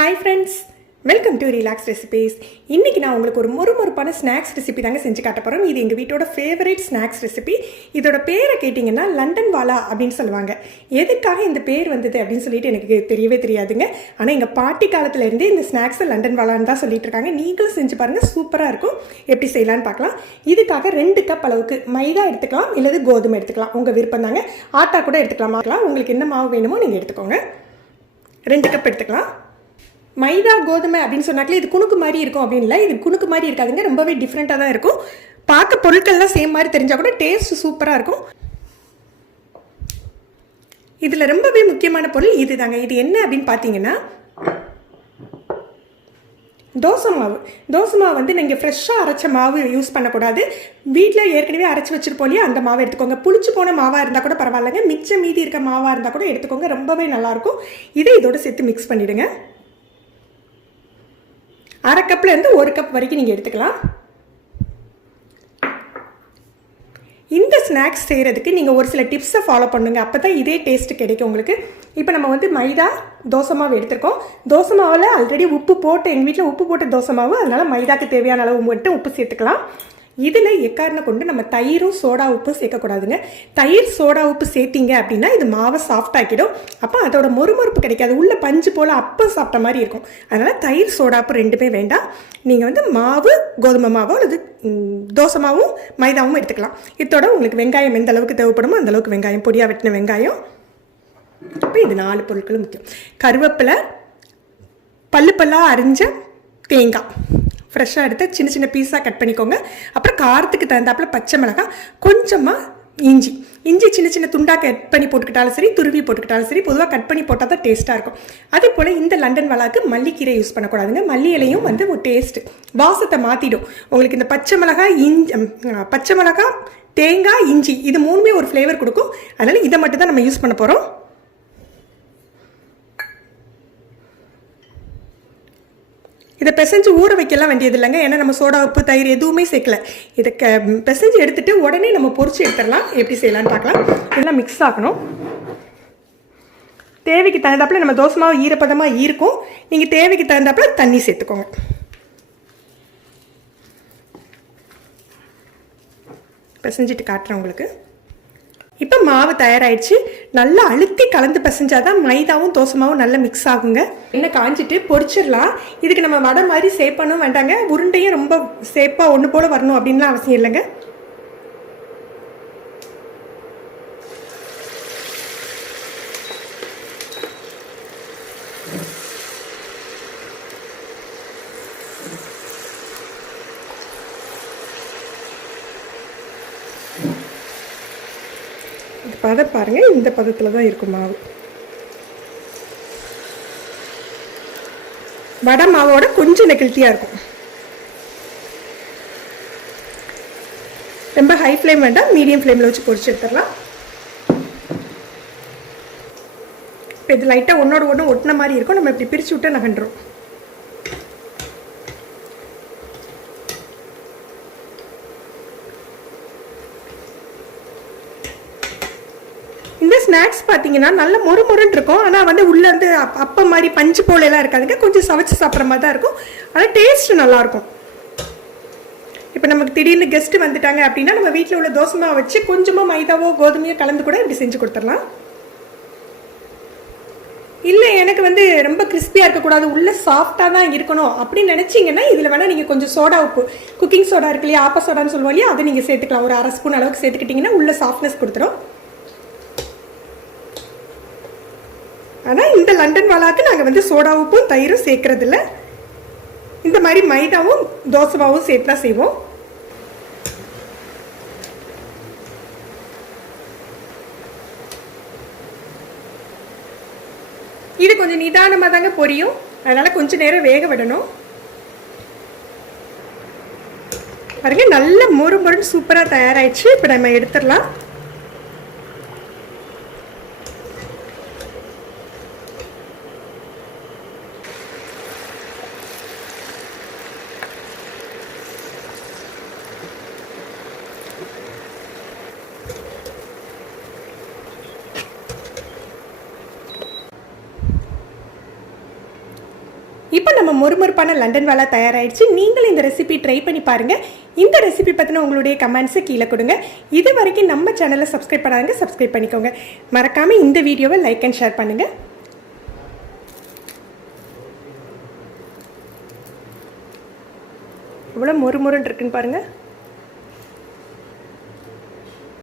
Hi friends, welcome to Relax Recipes. இன்னைக்கு நான் உங்களுக்கு ஒரு மொறுமொறுப்பான ஸ்நாக்ஸ் ரெசிபி தாங்க செஞ்சு காட்ட போறேன். இது எங்க வீட்டோட ஃபேவரட் ஸ்நாக்ஸ் ரெசிபி. இதோட பேரை கேட்டிங்கன்னா லண்டன் வாலா அப்படின்னு சொல்லுவாங்க. எதுக்காக இந்த பேர் வந்தது அப்படின்னு சொல்லிட்டு எனக்கு தெரியவே தெரியாதுங்க. ஆனால் எங்கள் பாட்டி காலத்துல இருந்தே இந்த ஸ்நாக்ஸை லண்டன் வாலான்னு தான் சொல்லிட்டு இருக்காங்க. நீங்களும் செஞ்சு பாருங்க, சூப்பராக இருக்கும். எப்படி செய்யலான்னு பார்க்கலாம். இதுக்காக 2 கப் அளவுக்கு மைதா எடுத்துக்கலாம், இல்லது கோதுமை எடுத்துக்கலாம். உங்கள் விருப்பம் தாங்க. ஆட்டா கூட எடுத்துக்கலாமா. உங்களுக்கு என்ன மாவு வேணுமோ நீங்கள் எடுத்துக்கோங்க. 2 கப் எடுத்துக்கலாம். மைதா கோதுமை அப்படின்னு சொன்னாக்கலே இது குணுக்கு மாதிரி இருக்கும் அப்படின்னு இல்லை. இது குணுக்கு மாதிரி இருக்காதுங்க, ரொம்பவே டிஃப்ரெண்ட்டாக தான் இருக்கும். பார்க்க பொருட்கள்லாம் சேம் மாதிரி தெரிஞ்சால் கூட டேஸ்ட் சூப்பராக இருக்கும். இதில் ரொம்பவே முக்கியமான பொருள் இது தாங்க. இது என்ன அப்படின்னு பார்த்தீங்கன்னா தோசை மாவு. தோசை மாவு வந்து நீங்கள் ஃப்ரெஷ்ஷாக அரைச்ச மாவு யூஸ் பண்ணக்கூடாது. வீட்டில் ஏற்கனவே அரைச்சி வச்சுருப்போம் இல்லையா, அந்த மாவை எடுத்துக்கோங்க. புளிச்சு போன மாவாக இருந்தால் கூட பரவாயில்லைங்க, மிச்சம் மீதி இருக்க மாவாக இருந்தால் கூட எடுத்துக்கோங்க. ரொம்பவே நல்லாயிருக்கும். இதை இதோட சேர்த்து மிக்ஸ் பண்ணிவிடுங்க. 1/2 கப்லேருந்து 1 கப் வரைக்கும் நீங்கள் எடுத்துக்கலாம். இந்த ஸ்நாக்ஸ் செய்கிறதுக்கு நீங்கள் ஒரு சில டிப்ஸை ஃபாலோ பண்ணுங்கள். அப்போ தான் இதே டேஸ்ட்டு கிடைக்கும் உங்களுக்கு. இப்போ நம்ம வந்து மைதா தோசை மாவு எடுத்துருக்கோம். தோசை மாவில் ஆல்ரெடி உப்பு போட்டு, எங்கள் வீட்டில் உப்பு போட்டு தோசை மாவு, அதனால் மைதாக்கு தேவையான அளவு மட்டும் உப்பு சேர்த்துக்கலாம். இதில் எக்காரணம் கொண்டு நம்ம தயிரும் சோடா உப்பும் சேர்க்கக்கூடாதுங்க. தயிர் சோடா உப்பு சேர்த்திங்க அப்படின்னா இது மாவை சாஃப்டாக்கிடும். அப்போ அதோட மொறுமொறுப்பு கிடைக்காது, உள்ள பஞ்சு போல் அப்பம் சாப்பிட்ட மாதிரி இருக்கும். அதனால் தயிர் சோடா உப்பு ரெண்டுமே வேண்டாம். நீங்கள் வந்து மாவு கோதுமை மாவோ அல்லது தோசை மாவும் மைதாவும் எடுத்துக்கலாம். இதோட உங்களுக்கு வெங்காயம் எந்த அளவுக்கு தேவைப்படுமோ அந்த அளவுக்கு வெங்காயம், பொடியாக வெட்டின வெங்காயம். இப்போ இது 4 பொருட்களும் முக்கியம். கருவேப்பிலை, பல்லாக அரிஞ்ச தேங்காய் ஃப்ரெஷ்ஷாக எடுத்து சின்ன சின்ன பீஸாக கட் பண்ணிக்கோங்க. அப்புறம் காரத்துக்கு தகுந்தாப்பில் பச்சை மிளகாய், கொஞ்சமாக இஞ்சி சின்ன சின்ன துண்டாக கட் பண்ணி போட்டுக்கிட்டாலும் சரி, துருவி போட்டுக்கிட்டாலும் சரி, பொதுவாக கட் பண்ணி போட்டால் தான் டேஸ்ட்டாக இருக்கும். அதே போல் இந்த லண்டன் வாலாக்கு மல்லிக்கீரை யூஸ் பண்ணக்கூடாதுங்க. மல்லி இலையும் வந்து ஒரு டேஸ்ட்டு வாசத்தை மாற்றிடும் உங்களுக்கு. இந்த பச்சை மிளகாய், தேங்காய், இஞ்சி இது 3மே ஒரு ஃப்ளேவர் கொடுக்கும். அதனால் இதை மட்டும் தான் நம்ம யூஸ் பண்ண போகிறோம். இதை பிசைஞ்சு ஊற வைக்கலாம் வேண்டியது இல்லைங்க. ஏன்னா நம்ம சோடா உப்பு தயிர் எதுவுமே சேர்க்கல. இதை பிசைஞ்சு எடுத்துகிட்டு உடனே நம்ம பொரிச்சு எடுத்துடலாம். எப்படி செய்யலான்னு பார்க்கலாம். இதெல்லாம் மிக்ஸ் ஆகணும். தேவைக்கு தகுந்தாப்புல நம்ம தோசை மாவு ஈரப்பதமாக இருக்கும். நீங்கள் தேவைக்கு தகுந்தாப்புல தண்ணி சேர்த்துக்கோங்க. பிசைஞ்சிட்டு காட்டுறேன் உங்களுக்கு. இப்போ மாவு தயாராகிடுச்சு. நல்லா அழுத்தி கலந்து பிசைஞ்சாதான் மைதாவும் தோசை மாவும் நல்லா மிக்ஸ் ஆகுங்க. எண்ணெய் காஞ்சிட்டு பொரிச்சிடலாம். இதுக்கு நம்ம வடை மாதிரி சேப்பணும் வேண்டாங்க. உருண்டையும் ரொம்ப சேப்பாக ஒன்று போல் வரணும் அப்படின்லாம் அவசியம் இல்லைங்க. பதம் பாருங்க, இந்த பதத்தில் தான் இருக்கும் மாவு. வடை மாவோட கொஞ்சம் நெகிழ்த்தியாக இருக்கும். ரொம்ப ஹை ஃப்ளேம் வேண்டாம், மீடியம் ஃப்ளேமில் வச்சு பொரிச்சு எடுத்துடலாம். இப்போ இது லைட்டாக ஒன்றோட ஒன்று ஒட்டின மாதிரி இருக்கும். நம்ம இப்படி பிரித்து விட்டு நகண்டுரும். இந்த ஸ்நாக்ஸ் பார்த்தீங்கன்னா நல்ல மொறுமொறுன்னு இருக்கும். ஆனால் வந்து உள்ளே வந்து அப்பம் மாதிரி பஞ்சு போலெல்லாம் இருக்காதுங்க. கொஞ்சம் சமைச்சு சாப்பிட்ற மாதிரி தான் இருக்கும். ஆனால் டேஸ்ட்டு நல்லாயிருக்கும். இப்போ நமக்கு திடீர்னு கெஸ்ட்டு வந்துட்டாங்க அப்படின்னா நம்ம வீட்டில் உள்ள தோசை மாவை வச்சு கொஞ்சமாக மைதாவோ கோதுமையோ கலந்து கூட இப்படி செஞ்சு கொடுத்துடலாம். இல்லை எனக்கு வந்து ரொம்ப கிறிஸ்பியாக இருக்கக்கூடாது, உள்ளே சாஃப்டாக தான் இருக்கணும் அப்படின்னு நினச்சிங்கன்னா இதில் வேணால் நீங்கள் கொஞ்சம் சோடா உப்பு, குக்கிங் சோடா இருக்கு இல்லையா, ஆப்ப சோடான்னு சொல்லுவோம் இல்லையா, அதை நீங்கள் சேர்த்துக்கலாம். ஒரு 1/2 ஸ்பூன் அளவுக்கு சேர்த்துக்கிட்டிங்கன்னா உள்ள சாஃப்ட்னஸ் கொடுத்துரும். ஆனால் இந்த லண்டன் வாலாக்கு நாங்கள் வந்து சோடா உப்பும் தயிரும் சேர்க்கறதில்ல. இந்த மாதிரி மைதாவும் தோசை மாவும் சேர்த்து தான் செய்வோம். இது கொஞ்சம் நிதானமாக தாங்க பொரியும். அதனால் கொஞ்சம் நேரம் வேக விடணும். பாருங்க, நல்ல மொறுமொறுன்னு சூப்பராக தயாராகிடுச்சு. இப்போ நம்ம எடுத்துடலாம். இப்போ நம்ம மொறுமொறுப்பான லண்டன் வாலா தயாராகிடுச்சு. நீங்களும் இந்த ரெசிபி ட்ரை பண்ணி பாருங்கள். இந்த ரெசிபி பற்றின உங்களுடைய கமெண்ட்ஸை கீழே கொடுங்க. இது வரைக்கும் நம்ம சேனலை சப்ஸ்கிரைப் பண்ணாதவங்க சப்ஸ்கிரைப் பண்ணிக்கோங்க. மறக்காமல் இந்த வீடியோவை லைக் அண்ட் ஷேர் பண்ணுங்கள். இவ்வளோ மொறுமொறுன்னு இருக்குன்னு பாருங்கள்.